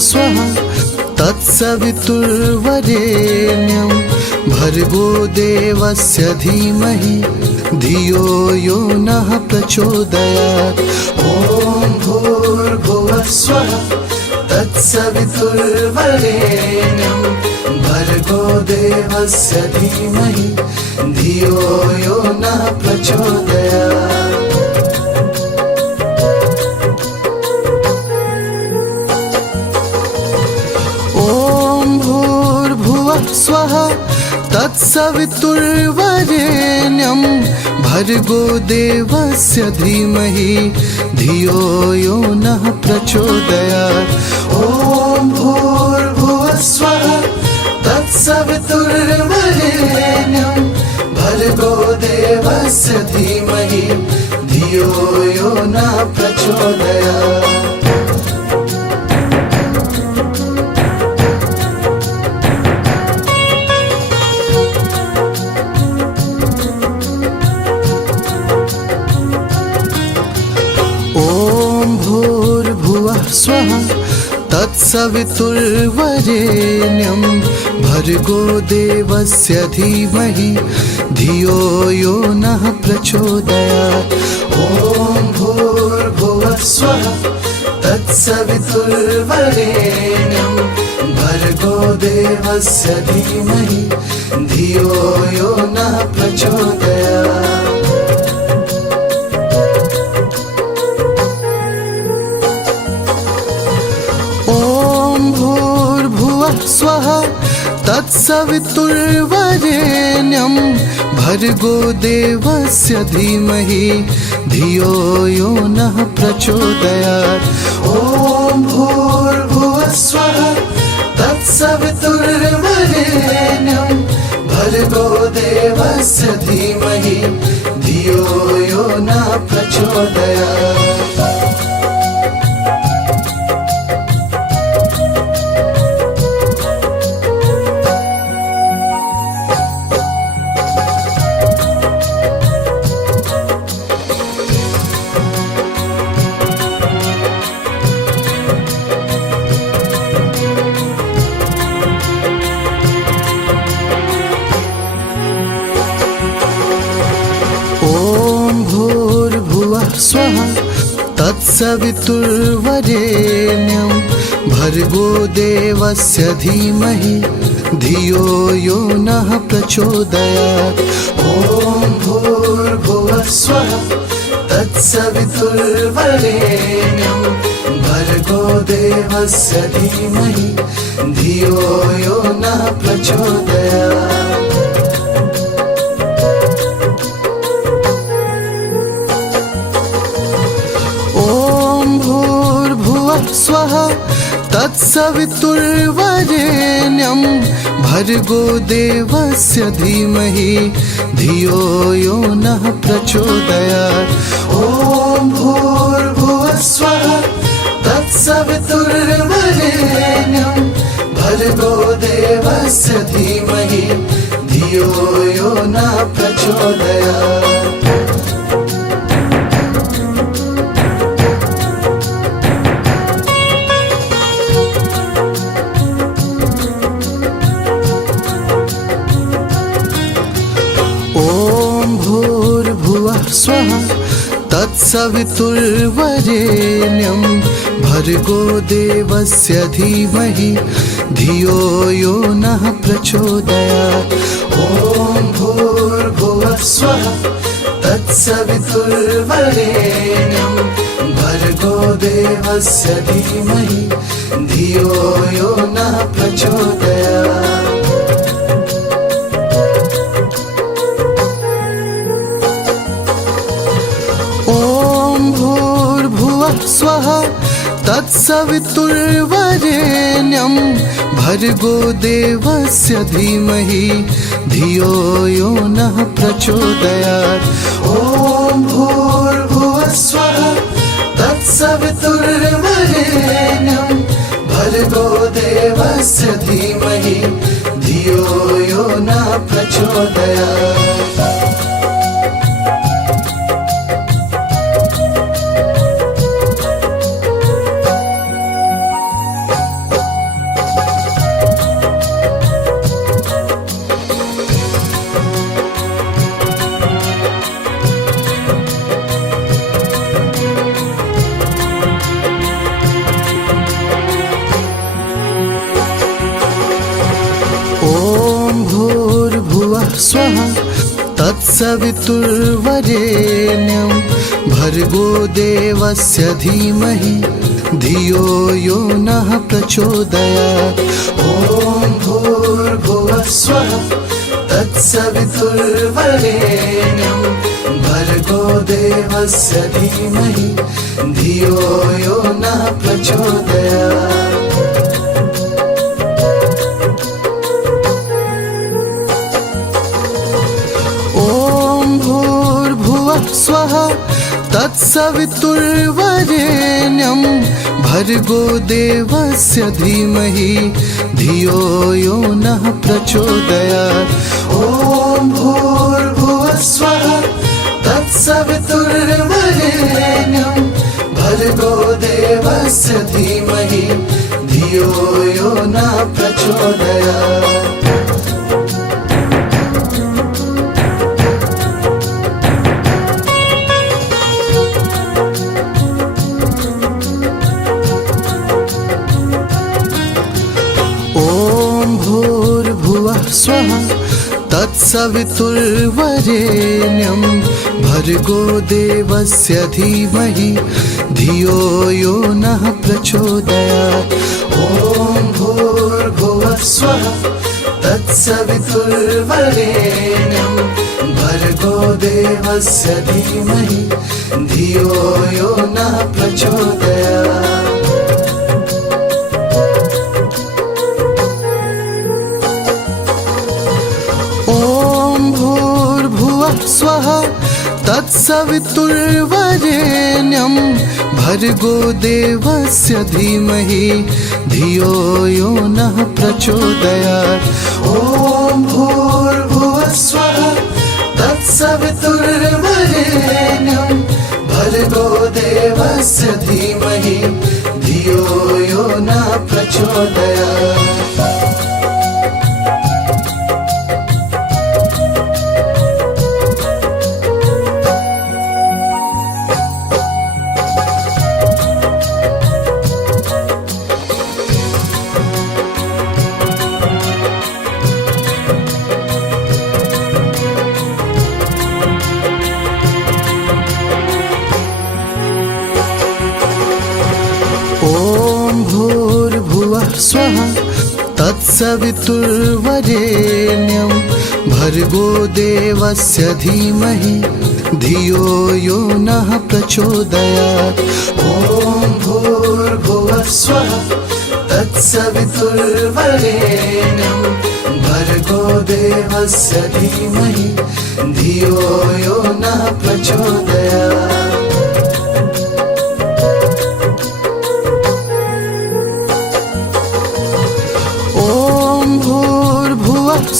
स्वः तत्सवितुर्वरेण्यं भर्गो देवस्य धीमहि धियो यो नः प्रचोदयात्। ॐ भूर्भुवः स्वः तत्सवितुर्वरेण्यं भर्गो देवस्य धीमहि धियो यो नः प्रचोदयात्। स्वः तत्सवितुर्वरेण्यं भर्गो देवस्य धीमहि धियो यो नः प्रचोदयात्। ॐ भूर्भुवः स्वः तत्सवितुर्वरेण्यं भर्गो देवस्य धीमहि धियो यो नः प्रचोदयात्। स्वः तत्सवितुर्वरेण्यं भर्गो देवस्य धीमहि धियो यो नः प्रचोदयात्। ॐ भूर्भुवः स्वः तत्सवितुर्वरेण्यं भर्गो देवस्य धीमहि धियो यो नः प्रचोदयात्। स्वः तत्सवितुर्वरेण्यं भर्गो देवस्य धीमहि धियो यो नः प्रचोदयात्। ॐ भूर्भुवः स्वः तत्सवितुर्वरेण्यं भर्गो देवस्य धीमहि धियो यो नः प्रचोदयात्। स्वः तत्सवितुर्वरेण्यं भर्गो देवस्य धीमहि धियो यो नः प्रचोदयात्। ॐ भूर्भुवः स्वः तत्सवितुर्वरेण्यं भर्गो देवस्य धीमहि धियो यो नः प्रचोदयात्। स्वः तत्सवितुर्वरेण्यं भर्गो देवस्य धीमहि धियो यो नः प्रचोदयात्। ॐ भूर्भुवः स्वः तत्सवितुर्वरेण्यं भर्गो देवस्य धीमहि धियो यो नः प्रचोदयात्। स्वः तत्सवितुर्वरेण्यं भर्गो देवस्य धीमहि धियो यो नः प्रचोदयात्। ॐ भूर्भुवः स्वः तत्सवितुर्वरेण्यं भर्गो देवस्य धीमहि धियो यो नः प्रचोदयात्। स्वः तत्सवितुर्वरेण्यं भर्गो देवस्य धीमहि धियो यो नः प्रचोदयात्। ॐ भूर्भुवः स्वः तत्सवितुर्वरेण्यं भर्गो देवस्य धीमहि धियो यो नः प्रचोदयात्। ॐ तत्सवितुर्वरेण्यं भर्गो देवस्य धीमहि धियो यो नः प्रचोदयात्। ॐ भूर्भुवः स्वः तत्सवितुर्वरेण्यं भर्गो देवस्य धीमहि धियो यो नः प्रचोदयात्। ॐ भूर्भुवः स्वः तत्सवितुर्वरेण्यं भर्गो देवस्य धीमहि धियो यो नः प्रचोदयात्। ॐ भूर्भुवः स्वः तत्सवितुर्वरेण्यं भर्गो देवस्य धीमहि धियो यो नः प्रचोदयात्। स्वः तत्सवितुर्वरेण्यं भर्गो देवस्य धीमहि धियो यो नः प्रचोदयात्। ॐ भूर्भुवः स्वः तत्सवितुर्वरेण्यं भर्गो देवस्य धीमहि धियो यो नः प्रचोदयात्। स्वः तत्सवितुर्वरेण्यं भर्गो देवस्य धीमहि धियो यो नः प्रचोदयात्। ॐ भूर्भुवः स्वः तत्सवितुर्वरेण्यं भर्गो देवस्य धीमहि धियो यो नः प्रचोदयात्। स्वः तत्सवितुर्वरेण्यं भर्गो देवस्य धीमहि धियो यो नः प्रचोदयात्। ॐ भूर्भुवः स्वः तत्सवितुर्वरेण्यं भर्गो देवस्य धीमहि धियो यो नः प्रचोदयात्।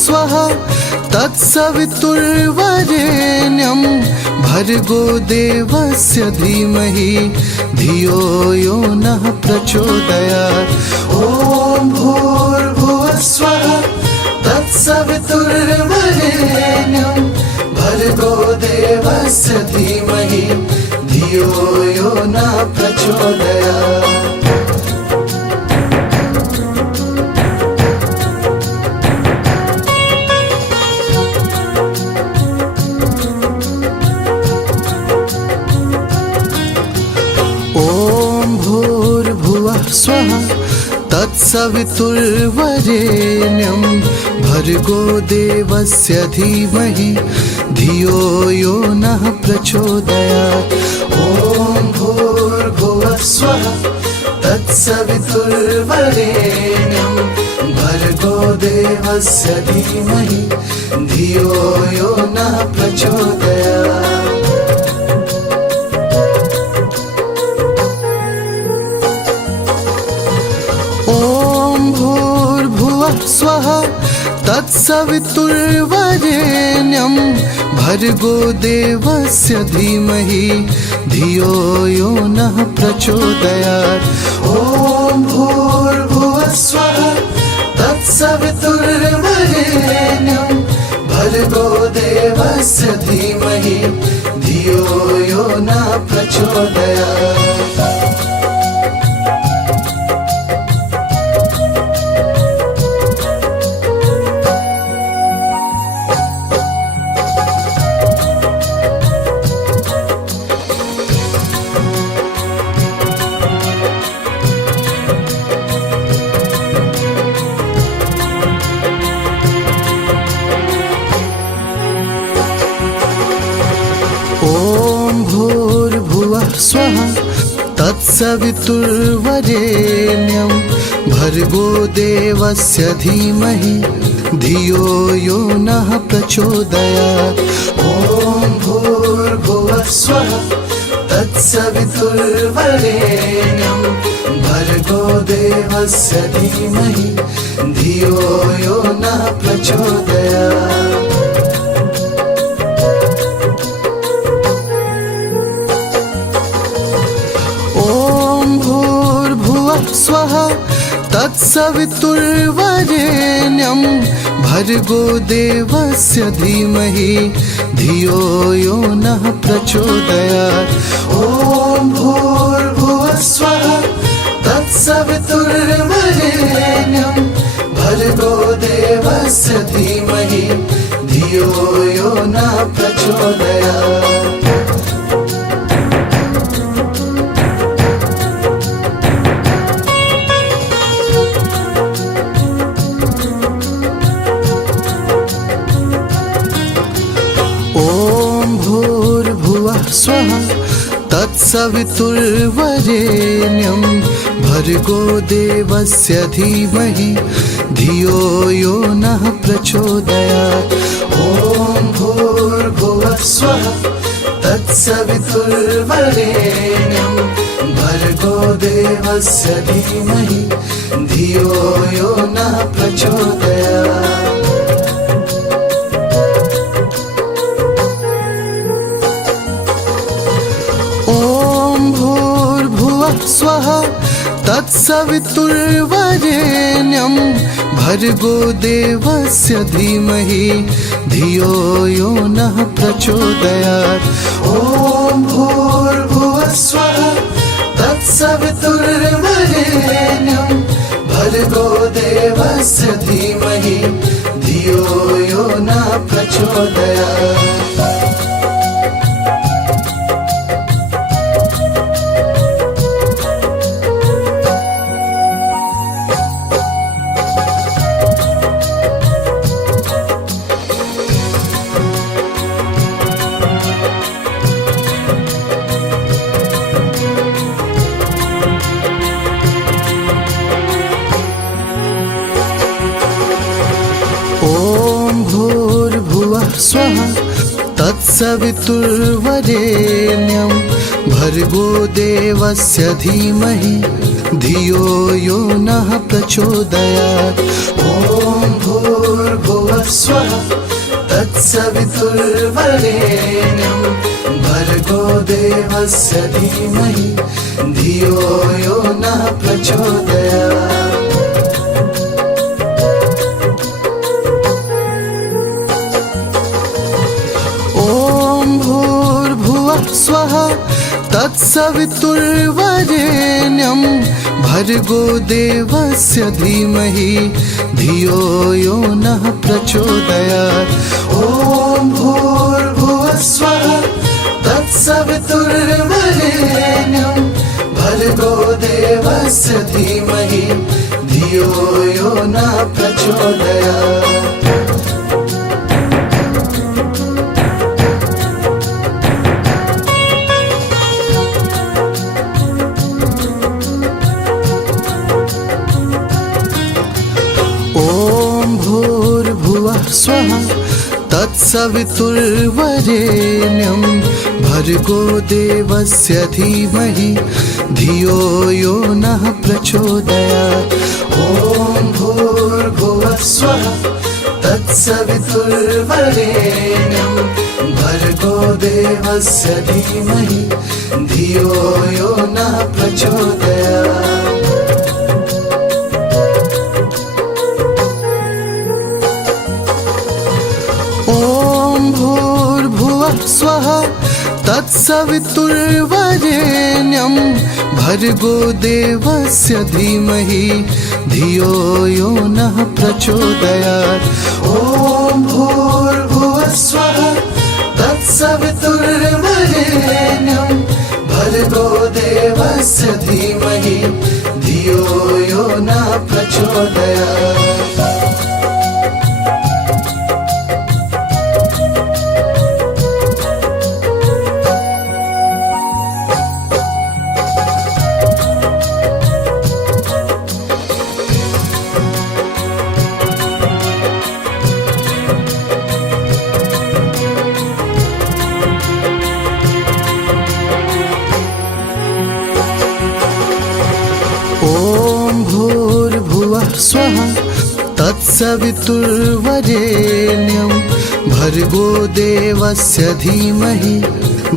स्वः तत्सवितुर्वरेण्यं भर्गो देवस्य धीमहि धियो यो नः प्रचोदयात्। ॐ भूर्भुवः स्वः तत्सवितुर्वरेण्यं भर्गो देवस्य धीमहि धियो यो नः प्रचोदयात्। स्वः तत्सवितुर्वरेण्यं भर्गो देवस्य धीमहि धियो यो नः प्रचोदयात्। ॐ भूर्भुवः स्वः तत्सवितुर्वरेण्यं भर्गो देवस्य धीमहि धियो यो नः प्रचोदयात्। स्वः तत्सवितुर्वरेण्यं भर्गो देवस्य धीमहि धियो यो नः प्रचोदयात्। ॐ भूर्भुवः स्वः तत्सवितुर्वरेण्यं भर्गो देवस्य धीमहि धियो यो नः प्रचोदयात्। तत्सवितुर्वरेण्यं भर्गो देवस्य धीमहि धियो यो नः प्रचोदयात्। ॐ भूर्भुवः स्वः तत्सवितुर्वरेण्यं भर्गो देवस्य धीमहि धियो यो नः प्रचोदयात्। ॐ भूर्भुवः स्वः तत्सवितुर्वरेण्यं भर्गो देवस्य धीमहि धियो यो नः प्रचोदयात्। ॐ भूर्भुवः स्वः तत्सवितुर्वरेण्यं भर्गो देवस्य धीमहि धियो यो नः प्रचोदयात्। स्वः तत्सवितुर्वरेण्यं भर्गो देवस्य धीमहि धियो यो नः प्रचोदयात्। ॐ भूर्भुवः स्वः तत्सवितुर्वरेण्यं भर्गो देवस्य धीमहि धियो यो नः प्रचोदयात्। स्वः तत्सवितुर्वरेण्यं भर्गो देवस्य धीमहि धियो यो नः प्रचोदयात्। ॐ भूर्भुवः स्वः तत्सवितुर्वरेण्यं भर्गो देवस्य धीमहि धियो यो नः प्रचोदयात्। स्वः तत्सवितुर्वरेण्यं भर्गो देवस्य धीमहि धियो यो नः प्रचोदयात्। ॐ भूर्भुवः स्वः तत्सवितुर्वरेण्यं भर्गो देवस्य धीमहि धियो यो नः प्रचोदयात्। स्वः तत्सवितुर्वरेण्यं भर्गो देवस्य धीमहि धियो यो नः प्रचोदयात्। ॐ भूर्भुवः स्वः तत्सवितुर्वरेण्यं भर्गो देवस्य धीमहि धियो यो नः प्रचोदयात्। स्वः तत्सवितुर्वरेण्यं भर्गो देवस्य धीमहि धियो यो नः प्रचोदयात्। ॐ भूर्भुवः स्वः तत्सवितुर्वरेण्यं भर्गो देवस्य धीमहि धियो यो नः प्रचोदयात्। स्वः तत्सवितुर्वरेण्यं भर्गो देवस्य धीमहि धियो यो नः प्रचोदयात्। ॐ भूर्भुवः स्वः तत्सवितुर्वरेण्यं भर्गो देवस्य धीमहि धियो यो नः प्रचोदयात्। भूर्भुवः स्वः तत्सवितुर्वरेण्यं भर्गो देवस्य धीमहि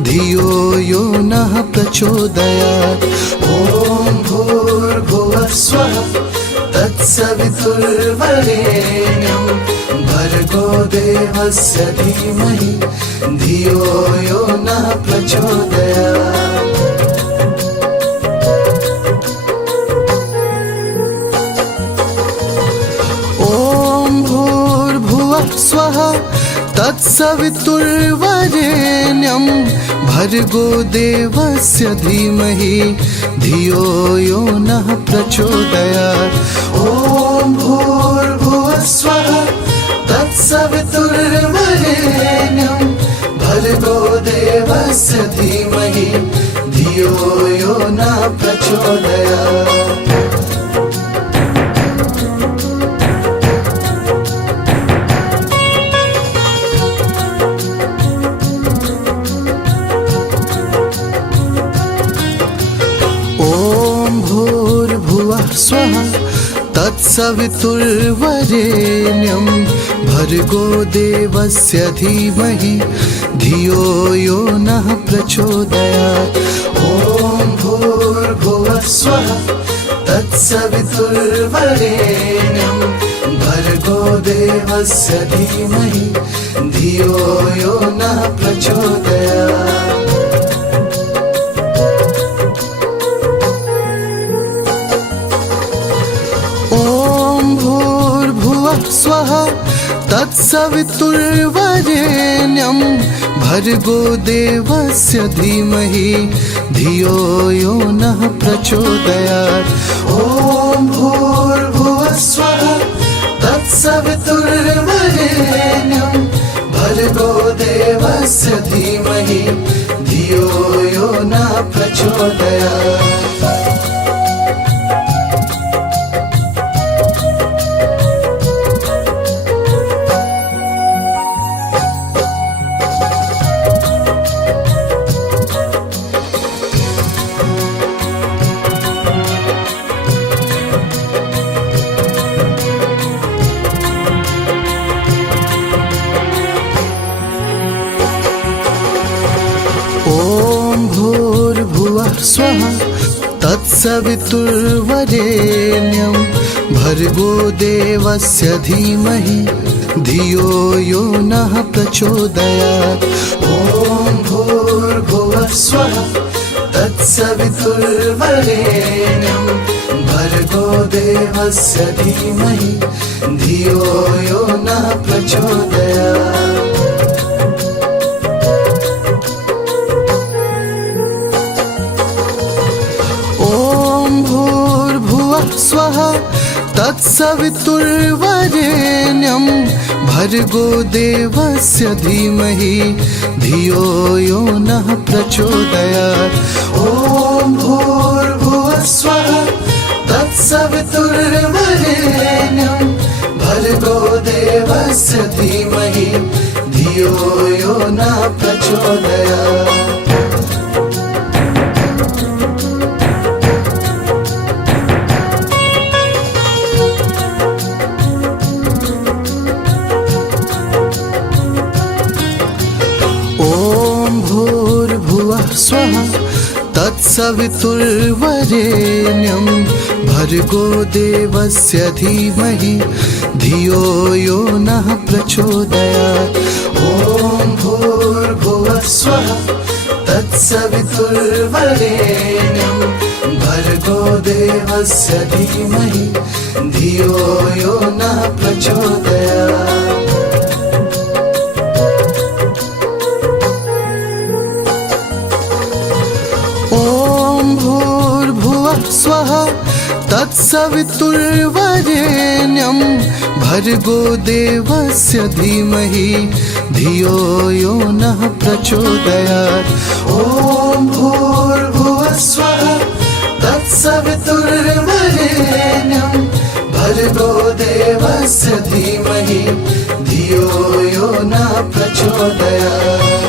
धियो यो नः प्रचोदयात्। ॐ भूर्भुवः स्वः तत्सवितुर्वरेण्यं भर्गो देवस्य धीमहि धियो यो नः प्रचोदयात्। ॐ भूर्भुवः स्वः तत्सवितुर्वरेण्यं भर्गो देवस्य धीमहि धियो यो नः प्रचोदयात्। ॐ भूर्भुवः स्वः तत्सवितुर्वरेण्यं भर्गो देवस्य धीमहि धियो यो नः प्रचोदयात्। स्वः तत्सवितुर्वरेण्यं भर्गो देवस्य धीमहि धियो यो नः प्रचोदयात्। ॐ भूर्भुवः स्वः तत्सवितुर्वरेण्यं भर्गो देवस्य धीमहि धियो यो नः प्रचोदयात्। स्वः तत्सवितुर्वरेण्यं भर्गो देवस्य धीमहि धियो यो नः प्रचोदयात्। ॐ भूर्भुवः स्वः तत्सवितुर्वरेण्यं भर्गो देवस्य धीमहि धियो यो नः प्रचोदयात्। ॐ भूर्भुवः स्वः तत्सवितुर्वरेण्यं भर्गो देवस्य धीमहि धियो यो नः प्रचोदयात्। ॐ भूर्भुवः स्वः तत्सवितुर्वरेण्यं भर्गो देवस्य धीमहि धियो यो नः प्रचोदयात्। स्वः तत्सवितुर्वरेण्यं भर्गो देवस्य धीमहि धियो यो नः प्रचोदयात्। ॐ भूर्भुवः स्वः तत्सवितुर्वरेण्यं भर्गो देवस्य धीमहि धियो यो नः प्रचोदयात्। स्वः तत्सवितुर्वरेण्यं भर्गो देवस्य धीमहि धियो यो नः प्रचोदयात्। ॐ भूर्भुवः स्वः तत्सवितुर्वरेण्यं भर्गो देवस्य धीमहि धियो यो नः प्रचोदयात्। स्वः तत्सवितुर्वरेण्यं भर्गो देवस्य धीमहि धियो यो नः प्रचोदयात्। ॐ भूर्भुवः स्वः तत्सवितुर्वरेण्यं भर्गो देवस्य धीमहि धियो यो नः प्रचोदयात्।